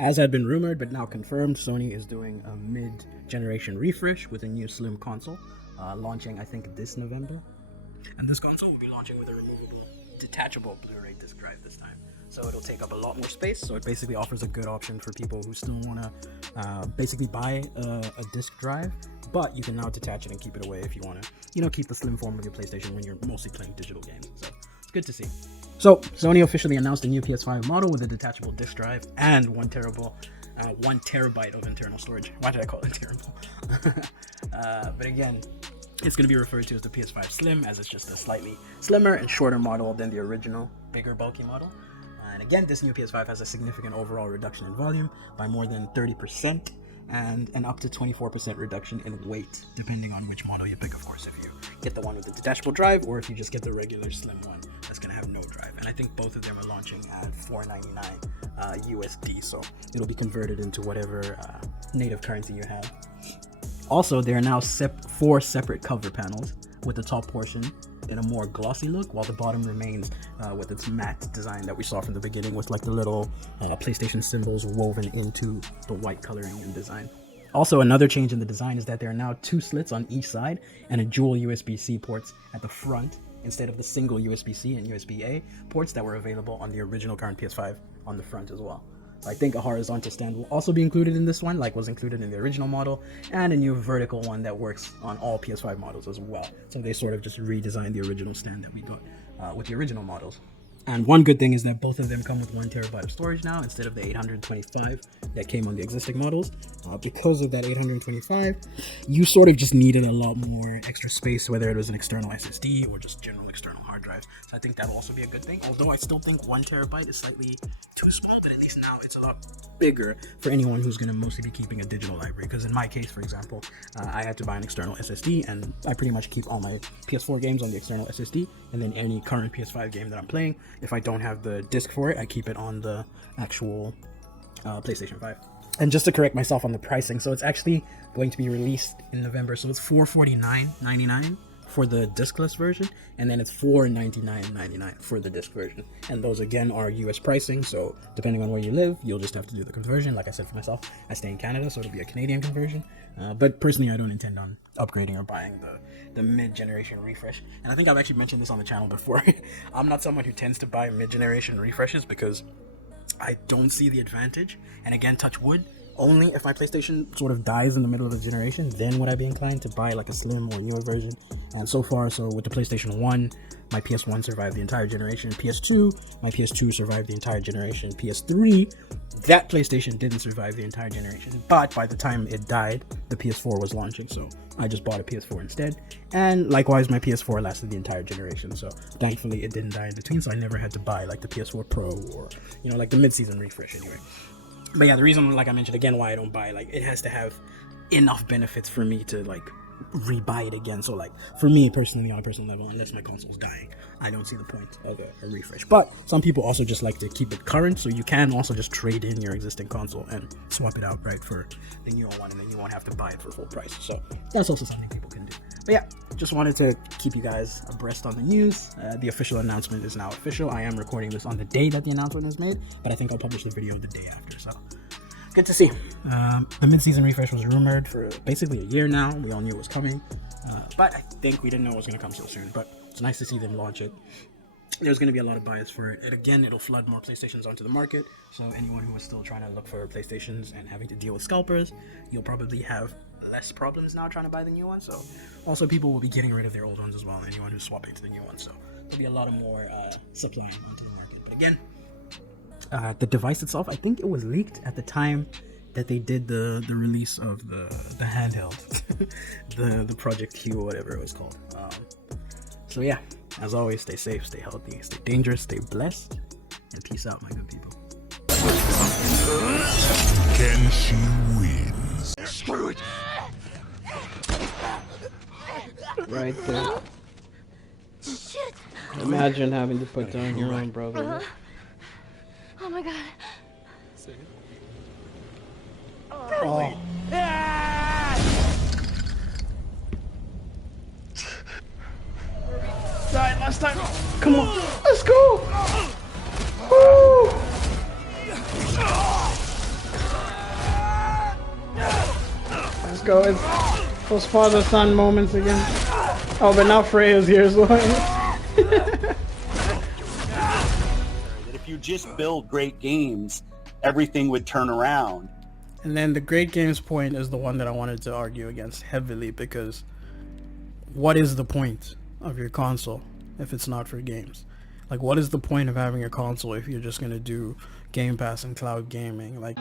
As had been rumored, but now confirmed, Sony is doing a mid-generation refresh with a new slim console, launching, I think, this November. And this console will be launching with a removable, detachable Blu-ray disc drive this time. So it'll take up a lot more space, so it basically offers a good option for people who still want to basically buy a disc drive, but you can now detach it and keep it away if you want to, keep the slim form of your PlayStation when you're mostly playing digital games. So it's good to see. So Sony officially announced a new PS5 model with a detachable disc drive and 1 terabyte of internal storage. Why did I call it terrible? But again, it's going to be referred to as the PS5 Slim, as it's just a slightly slimmer and shorter model than the original, bigger, bulky model. And again, this new PS5 has a significant overall reduction in volume by more than 30% and an up to 24% reduction in weight, depending on which model you pick, of course, if you get the one with the detachable drive or if you just get the regular slim one that's going to have no drive. And I think both of them are launching at $4.99 USD, so it'll be converted into whatever native currency you have. Also, there are now 4 separate cover panels, with the top portion in a more glossy look, while the bottom remains with its matte design that we saw from the beginning, with like the little PlayStation symbols woven into the white coloring and design. Also, another change in the design is that there are now 2 slits on each side and a dual USB-C ports at the front instead of the single USB-C and USB-A ports that were available on the original current PS5 on the front as well. I think a horizontal stand will also be included in this one, like was included in the original model, and a new vertical one that works on all PS5 models as well. So they sort of just redesigned the original stand that we got with the original models. And one good thing is that both of them come with 1 terabyte of storage now instead of the 825 that came on the existing models. Because of that 825, you sort of just needed a lot more extra space, whether it was an external SSD or just general external hard drives. So I think that'll also be a good thing. Although I still think 1 terabyte is slightly too small, but at least now it's a lot bigger for anyone who's going to mostly be keeping a digital library. Because in my case, for example, I had to buy an external SSD, and I pretty much keep all my PS4 games on the external SSD, and then any current PS5 game that I'm playing, if I don't have the disc for it, I keep it on the actual PlayStation 5. And just to correct myself on the pricing, so it's actually going to be released in November, so it's $449.99 for the discless version, and then it's $499.99 for the disc version. And those again are US pricing, so depending on where you live, you'll just have to do the conversion. Like I said, for myself, I stay in Canada, so it'll be a Canadian conversion. But personally, I don't intend on upgrading or buying the mid-generation refresh. And I think I've actually mentioned this on the channel before. I'm not someone who tends to buy mid-generation refreshes because I don't see the advantage. And again, touch wood, only if my PlayStation sort of dies in the middle of the generation, then would I be inclined to buy like a slim or newer version. And so far, so with the PlayStation 1, my PS1 survived the entire generation. PS2, my PS2 survived the entire generation. PS3, that PlayStation didn't survive the entire generation, but by the time it died, the PS4 was launching, so I just bought a PS4 instead. And likewise, my PS4 lasted the entire generation, so thankfully it didn't die in between, so I never had to buy like the PS4 Pro or, like the mid-season refresh anyway. But yeah, the reason, like I mentioned again, why I don't buy, like, it has to have enough benefits for me to like rebuy it again. So like for me personally, on a personal level, unless my console's dying, I don't see the point of a refresh. But some people also just like to keep it current, so you can also just trade in your existing console and swap it out right for the newer one, and then you won't have to buy it for full price. So that's also something people can do. But yeah, just wanted to keep you guys abreast on the news. The official announcement is now official. I am recording this on the day that the announcement is made, but I think I'll publish the video the day after, so good to see. The mid-season refresh was rumored for basically a year now. We all knew it was coming, but I think we didn't know it was going to come so soon. But it's nice to see them launch it. There's going to be a lot of buyers for it. And again, it'll flood more PlayStations onto the market. So anyone who is still trying to look for PlayStations and having to deal with scalpers, you'll probably have less problems now trying to buy the new one. So also people will be getting rid of their old ones as well. Anyone who's swapping to the new one. So there'll be a lot of more supply onto the market. But again, the device itself, I think it was leaked at the time that they did the release of the handheld, the Project Q or whatever it was called. So yeah, as always, stay safe, stay healthy, stay dangerous, stay blessed, and peace out, my good people. Can she win? Screw it! Right there. Shit! Imagine having to put down your own brother. Oh my god. Oh. Died last time. Come on, let's go! Woo! go. It's those father-son moments again. Oh, but now Freya's here as well. That if you just build great games, everything would turn around. And then the great games point is the one that I wanted to argue against heavily, because what is the point of your console if it's not for games? Like, what is the point of having a console if you're just gonna do Game Pass and cloud gaming? Like